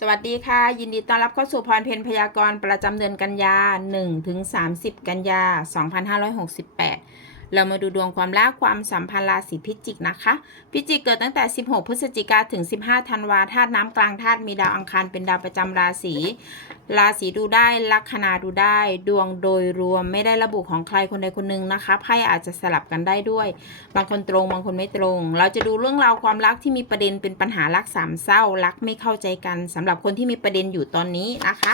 สวัสดีค่ะ ยินดีต้อนรับเข้าสู่พรเพนพยากรณ์ประจำเดือนกันยา1ถึง30 กันยา 2568 เรามาดูดวงความรักความสัมพันธ์ราศีพิจิกนะคะ พิจิกเกิดตั้งแต่ 16 พฤศจิกาถึง 15 ธันวาธาตุน้ำกลางธาตุมีดาวอังคารเป็นดาวประจำราศี ราศีดูได้ลัคนาดูได้ ดวงโดยรวมไม่ได้ระบุของใครคนใดคนหนึ่งนะคะไพ่อาจจะสลับกันได้ด้วย บางคนตรงบางคนไม่ตรง เราจะดูเรื่องราวความรักที่มีประเด็นเป็นปัญหารักสามเศร้ารักไม่เข้าใจกันสำหรับคนที่มีประเด็นอยู่ตอนนี้นะคะ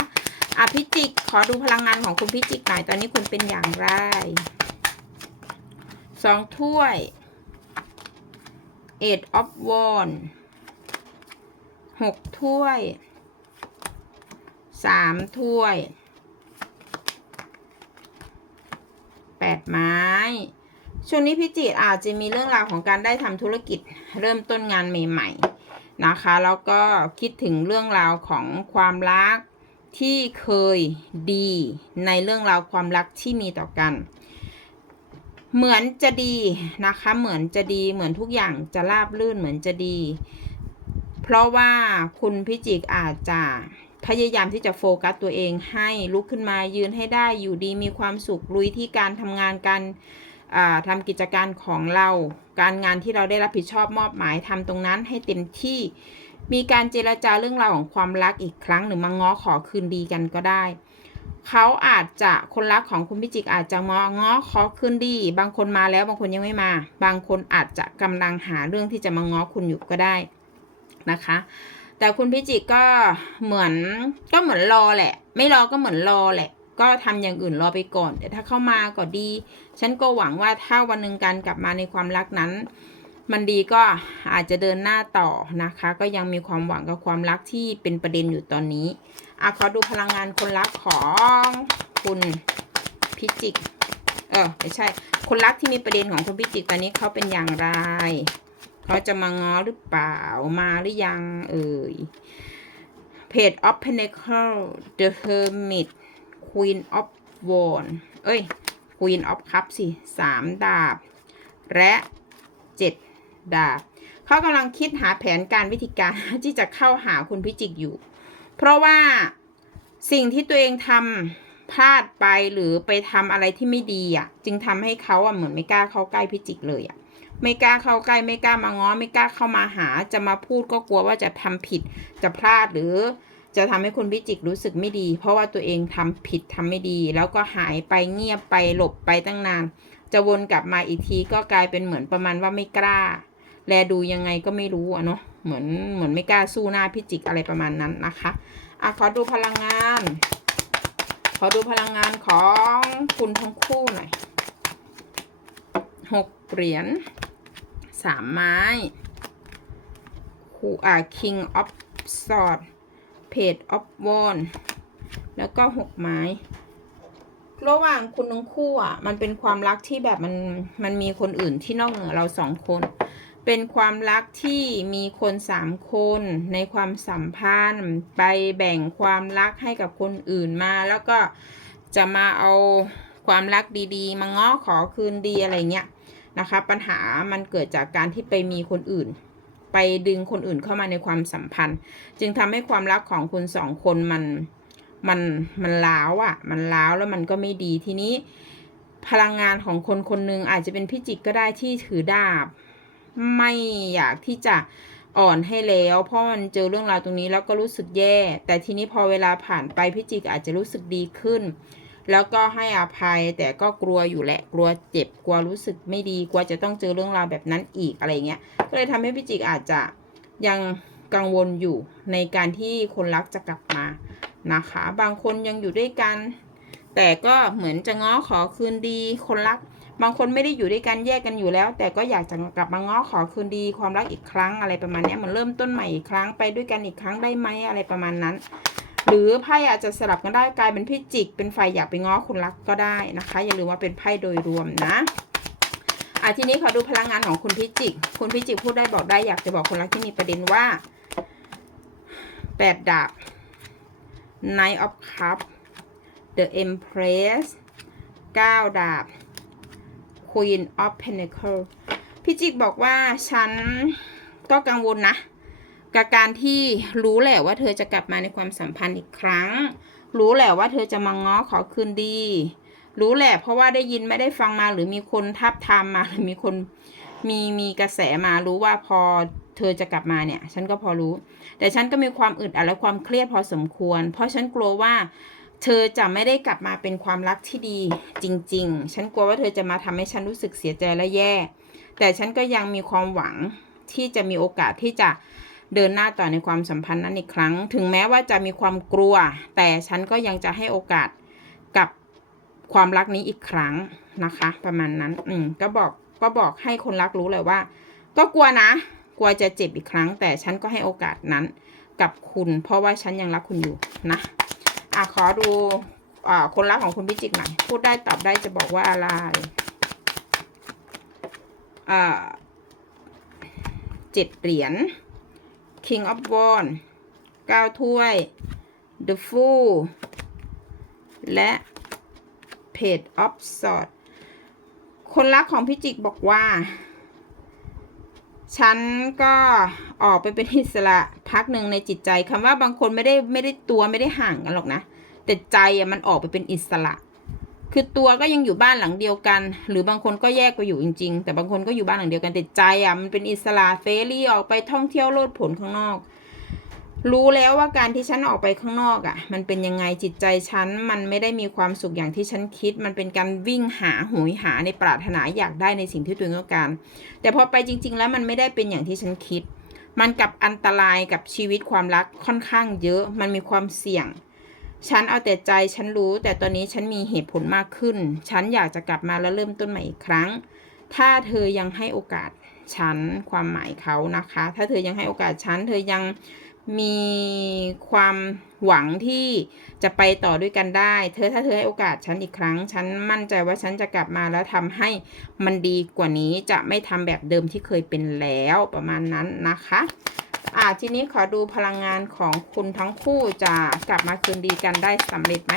อะพิจิกขอดูพลังงานของคุณพิจิกหน่อยตอนนี้คุณเป็นอย่างไร สองถ้วย eight of wands หกถ้วยสามถ้วยแปดไม้ช่วงนี้พิจิตอาจจะมีเรื่องราวของการได้ทำธุรกิจเริ่มต้นงานใหม่ๆนะคะ แล้วก็คิดถึงเรื่องราวของความรักที่เคยดีในเรื่องราวความรักที่มีต่อกัน เหมือนจะดีนะคะ เหมือนจะดีเหมือนทุกอย่างจะราบรื่นเหมือนจะดี เพราะว่าคุณพิจิกอาจจะพยายามที่จะโฟกัสตัวเองให้ลุกขึ้นมายืนให้ได้อยู่ดีมีความสุขลุยที่การทำงานการทำกิจการของเรา การงานที่เราได้รับผิดชอบมอบหมายทำตรงนั้นให้เต็มที่มีการเจรจาเรื่องราวของความรักอีกครั้งหรือมาง้อขอคืนดีกันก็ได้ เขาอาจจะคนรักของคุณพิจิกอาจจะง้อง้อขอคืนดี บางคนมาแล้วบางคนยังไม่มา บางคนอาจจะกำลังหาเรื่องที่จะมาง้อคุณอยู่ก็ได้นะคะ แต่คุณพิจิกก็เหมือนก็เหมือนรอแหละ ไม่รอก็เหมือนรอแหละ ก็ทำอย่างอื่นรอไปก่อน แต่ถ้าเข้ามาก็ดี ฉันก็หวังว่าถ้าวันหนึ่งการกลับมาในความรักนั้น มันดีก็อาจจะเดินหน้าต่อนะคะ ก็ยังมีความหวังกับความรักที่เป็นประเด็นอยู่ตอนนี้อะขอดูพลังงานคนรักของคุณพิจิก เออไม่ใช่ คนรักที่มีประเด็นของคุณพิจิกตอนนี้เขาเป็นอย่างไร เขาจะมาง้อหรือเปล่ามาหรือยัง เอ่ย Page of Pentacle The Hermit Queen of Wands เอ้ย Queen of Cups สิสามดาบ และเจ็ด ดา เขากำลังคิดหาแผนการวิธีการที่จะเข้าหาคุณพิจิกอยู่ เพราะว่าสิ่งที่ตัวเองทำพลาดไปหรือไปทำอะไรที่ไม่ดีอะ จึงทำให้เขาอะเหมือนไม่กล้าเข้าใกล้พิจิกเลยอะไม่กล้าเข้าใกล้ไม่กล้ามาง้อไม่กล้าเข้ามาหา จะมาพูดก็กลัวว่าจะทำผิดจะพลาดหรือ จะทำให้คุณพิจิกรู้สึกไม่ดี เพราะว่าตัวเองทำผิดทำไม่ดี แล้วก็หายไปเงียบไปหลบไปตั้งนาน จะวนกลับมาอีกทีก็กลายเป็นเหมือนประมาณว่าไม่กล้า แลดูยังไงก็ไม่รู้อะเนาะเหมือนเหมือนไม่กล้าสู้หน้าพิจิกอะไรประมาณนั้นนะคะอะขอดูพลังงาน ขอดูพลังงานของคุณทั้งคู่หน่อยหกเหรียญสามไม้คู่อ่า king of sword page of wand แล้วก็หกไม้ระหว่างคุณทั้งคู่อะ มันเป็นความรักที่แบบมันมันมีคนอื่นที่นอกเหนือเราสองคน เป็นความรักที่มีคนสามคนในความสัมพันธ์ไปแบ่งความรักให้กับคนอื่นมา แล้วก็จะมาเอาความรักดีๆ มาง้อขอคืนดีอะไรเงี้ยนะคะ ปัญหามันเกิดจากการที่ไปมีคนอื่น ไปดึงคนอื่นเข้ามาในความสัมพันธ์ จึงทำให้ความรักของคุณสองคนมันมันมันล้าวอะ่ะ มันล้าวแล้วมันก็ไม่ดีทีนี้ พลังงานของคนคนหนึ่งอาจจะเป็นพิจิกก็ได้ที่ถือดาบ ไม่อยากที่จะอ่อนให้แล้ว เพราะมันเจอเรื่องราวตรงนี้แล้วก็รู้สึกแย่ แต่ทีนี้พอเวลาผ่านไปพิจิกอาจจะรู้สึกดีขึ้น แล้วก็ให้อภัยแต่ก็กลัวอยู่แหละกลัวเจ็บกลัวรู้สึกไม่ดีกลัวจะต้องเจอเรื่องราวแบบนั้นอีกอะไรเงี้ยก็เลยทำให้พิจิกอาจจะยังกังวลอยู่ในการที่คนรักจะกลับมานะคะ บางคนยังอยู่ด้วยกัน แต่ก็เหมือนจะง้อขอคืนดีคนรัก บางคนไม่ได้อยู่ด้วยกันแยกกันอยู่แล้ว แต่ก็อยากจะกลับมาง้อขอคืนดี ความรักอีกครั้งอะไรประมาณนี้เหมือนเริ่มต้นใหม่อีกครั้งไปด้วยกันอีกครั้งได้ไหมอะไรประมาณนั้น หรือไพ่อาจจะสลับกันได้กลายเป็นพิจิก เป็นฝ่ายอยากไปง้อคนรักก็ได้นะคะ อย่าลืมว่าเป็นไพ่โดยรวมนะอะทีนี้ขอดูพลังงานของคุณพิจิก คุณพิจิกพูดได้บอกได้อยากจะบอกคนรักที่มีประเด็นว่าแปดดาบ Knight of Cups The Empress 9 ดาบ Queen of Pentacles พี่จิกบอกว่าฉันก็กังวลนะ กับการที่รู้แหละว่าเธอจะกลับมาในความสัมพันธ์อีกครั้ง รู้แหละว่าเธอจะมาง้อขอคืนดี รู้แหละเพราะว่าได้ยินไม่ได้ฟังมาหรือมีคนทับทามมาหรือมีคนมีมีกระแสมารู้ว่าพอเธอจะกลับมาเนี่ย ฉันก็พอรู้ แต่ฉันก็มีความอึดอัดและความเครียดพอสมควร เพราะฉันกลัวว่า เธอจะไม่ได้กลับมาเป็นความรักที่ดีจริง ๆ ฉันกลัวว่าเธอจะมาทำให้ฉันรู้สึกเสียใจและแย่ แต่ฉันก็ยังมีความหวังที่จะมีโอกาสที่จะเดินหน้าต่อในความสัมพันธ์นั้นอีกครั้ง ถึงแม้ว่าจะมีความกลัว แต่ฉันก็ยังจะให้โอกาสกับความรักนี้อีกครั้งนะคะ ประมาณนั้น อืม ก็บอกก็บอกให้คนรักรู้เลยว่า ก็กลัวนะ กลัวจะเจ็บอีกครั้ง แต่ฉันก็ให้โอกาสนั้นกับคุณ เพราะว่าฉันยังรักคุณอยู่นะ อะขอดูอ่าคนรักของคุณพิจิกหน่อยพูดได้ตอบได้จะบอกว่าอะไรอ่าเจ็ดเหรียญ King of Wands เก้าถ้วย The Fool และ Page of Swords คนรักของพิจิกบอกว่า ฉันก็ออกไปเป็นอิสระพักหนึ่งในจิตใจคำว่าบางคนไม่ได้ไม่ได้ตัวไม่ได้ห่างกันหรอกนะ แต่ใจอะมันออกไปเป็นอิสระ คือตัวก็ยังอยู่บ้านหลังเดียวกัน หรือบางคนก็แยกไปอยู่จริง ๆ แต่บางคนก็อยู่บ้านหลังเดียวกันแต่ใจอะมันเป็นอิสระเฟรีออกไปท่องเที่ยวโลดผลข้างนอก รู้แล้วว่าการที่ฉันออกไปข้างนอกอะ มันเป็นยังไงจิตใจฉัน มันไม่ได้มีความสุขอย่างที่ฉันคิด มันเป็นการวิ่งหาหุยหาในปรารถนาอยากได้ในสิ่งที่ตัวเองต้องการ แต่พอไปจริง ๆ แล้วมันไม่ได้เป็นอย่างที่ฉันคิด มันกับอันตรายกับชีวิตความรักค่อนข้างเยอะ มันมีความเสี่ยง ฉันเอาแต่ใจฉันรู้ แต่ตอนนี้ฉันมีเหตุผลมากขึ้น ฉันอยากจะกลับมาแล้วเริ่มต้นใหม่อีกครั้ง ถ้าเธอยังให้โอกาสฉันความหมายเขานะคะ ถ้าเธอยังให้โอกาสฉัน เธอยัง มีความหวังที่จะไปต่อด้วยกันได้ เธอถ้าเธอให้โอกาสฉันอีกครั้ง ฉันมั่นใจว่าฉันจะกลับมาแล้วทำให้มันดีกว่านี้จะไม่ทำแบบเดิมที่เคยเป็นแล้วประมาณนั้นนะคะอ่าทีนี้ขอดูพลังงานของคุณทั้งคู่จะกลับมาคืนดีกันได้สำเร็จไหม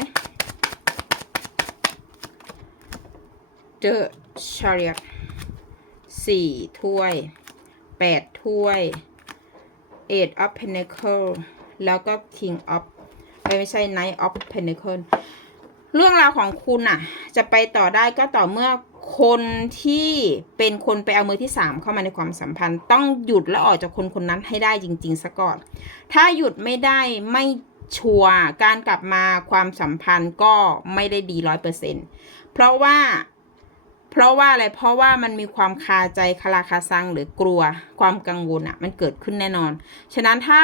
The Chariot สี่ถ้วยแปดถ้วย Eight of Pentacle แล้วก็ King of เอ้ยไม่ใช่ Knight of Pentacle เรื่องราวของคุณน่ะจะไปต่อได้ก็ต่อเมื่อคนที่เป็นคนไปเอามือที่สามเข้ามาในความสัมพันธ์ ต้องหยุดและออกจากคนคนนั้นให้ได้จริง ๆซะก่อน ถ้าหยุดไม่ได้ไม่ชัวร์การกลับมาความสัมพันธ์ก็ไม่ได้ดีร้อยเปอร์เซ็นเพราะว่า เพราะว่าอะไรเพราะว่ามันมีความคาใจคาราคาซังหรือกลัวความกังวลอะ่ะมันเกิดขึ้นแน่นอน ฉะนั้นถ้า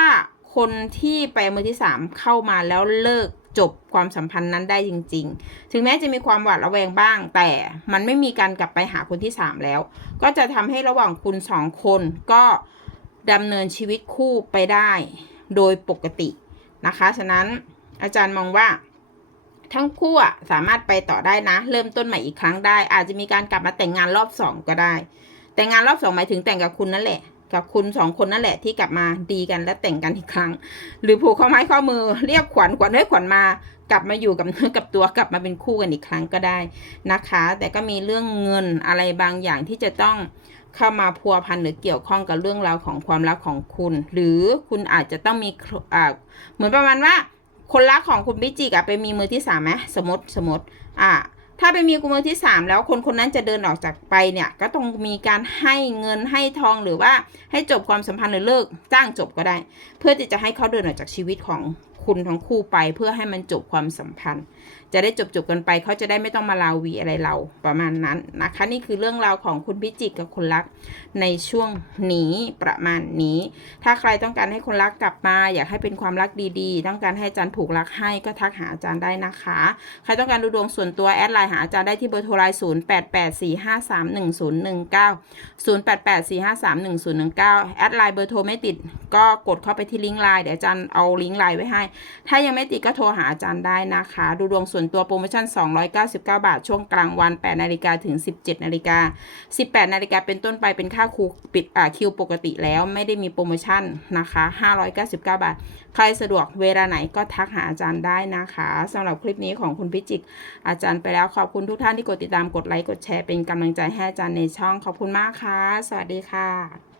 คนที่ไปมือที่สามเข้ามาแล้วเลิกจบความสัมพันธ์นั้นได้จริง ๆ ถึงแม้จะมีความหวาดระแวงบ้าง แต่มันไม่มีการกลับไปหาคนที่สามแล้ว ก็จะทำให้ระหว่างคุณสองคนก็ดำเนินชีวิตคู่ไปได้โดยปกตินะคะ ฉะนั้นอาจารย์มองว่า ทั้งคู่สามารถไปต่อได้นะ เริ่มต้นใหม่อีกครั้งได้ อาจจะมีการกลับมาแต่งงานรอบสองก็ได้ แต่งงานรอบสองหมายถึงแต่งกับคุณนั่นแหละ กับคุณสองคนนั่นแหละที่กลับมาดีกันและแต่งกันอีกครั้ง หรือผูกข้อไม้ข้อมือเรียกขวัญขวัญให้ขวัญมากลับมาอยู่กับเนื้อกับตัวกลับมาเป็นคู่กันอีกครั้งก็ได้นะคะ แต่ก็มีเรื่องเงินอะไรบางอย่างที่จะต้องเข้ามาพัวพันหรือเกี่ยวข้องกับเรื่องราวของความรักของคุณ หรือคุณอาจจะต้องมีเหมือนประมาณว่า คนรักของคุณพิจิกอะไปมีมือที่สามไหมสมมติสมมติอ่าถ้าไปมีกุมือที่สามแล้วคนคนนั้นจะเดินออกจากไปเนี่ย ก็ต้องมีการให้เงินให้ทองหรือว่าให้จบความสัมพันธ์หรือเลิกจ้างจบก็ได้ เพื่อที่จะให้เขาเดินออกจากชีวิตของ คุณทั้งคู่ไปเพื่อให้มันจบความสัมพันธ์ จะได้จบจบๆกันไปเขาจะได้ไม่ต้องมาลาวีอะไรเราประมาณนั้นนะคะ นี่คือเรื่องราวของคุณพิจิกกับคนรักในช่วงนี้ประมาณนี้ ถ้าใครต้องการให้คนรักกลับมา อยากให้เป็นความรักดีๆ ต้องการให้อาจารย์ผูกรักให้ก็ทักหาอาจารย์ได้นะคะ ใครต้องการดูดวงส่วนตัวแอดไลน์หาอาจารย์ได้ที่เบอร์โทรไลน์0 8 8 4 5 3 1 0 1 9 0 8 8 4 5 3 1 0 1 9แอดไลน์เบอร์โทรไม่ติดก็กดเข้าไปที่ลิงก์ไลน์เดี๋ยวอาจารย์เอาลิงก์ไลน์ไว้ให้ถ้ายังไม่ติดก็โทรหาอาจารย์ได้นะคะ ดูดวงส่วนตัวโปรโมชั่น 299 บาท ช่วงกลางวัน 8 นาฬิกาถึง 17 นาฬิกา 18 นาฬิกาเป็นต้นไปเป็นค่าคูปิดอ่าคิวปกติแล้วไม่ได้มีโปรโมชั่นนะคะ 599 บาท ใครสะดวกเวลาไหนก็ทักหาอาจารย์ได้นะคะสำหรับคลิปนี้ของคุณพิจิกอาจารย์ไปแล้วขอบคุณทุกท่านที่กดติดตามกดไลค์กดแชร์เป็นกำลังใจให้อาจารย์ในช่องขอบคุณมากค่ะ สวัสดีค่ะ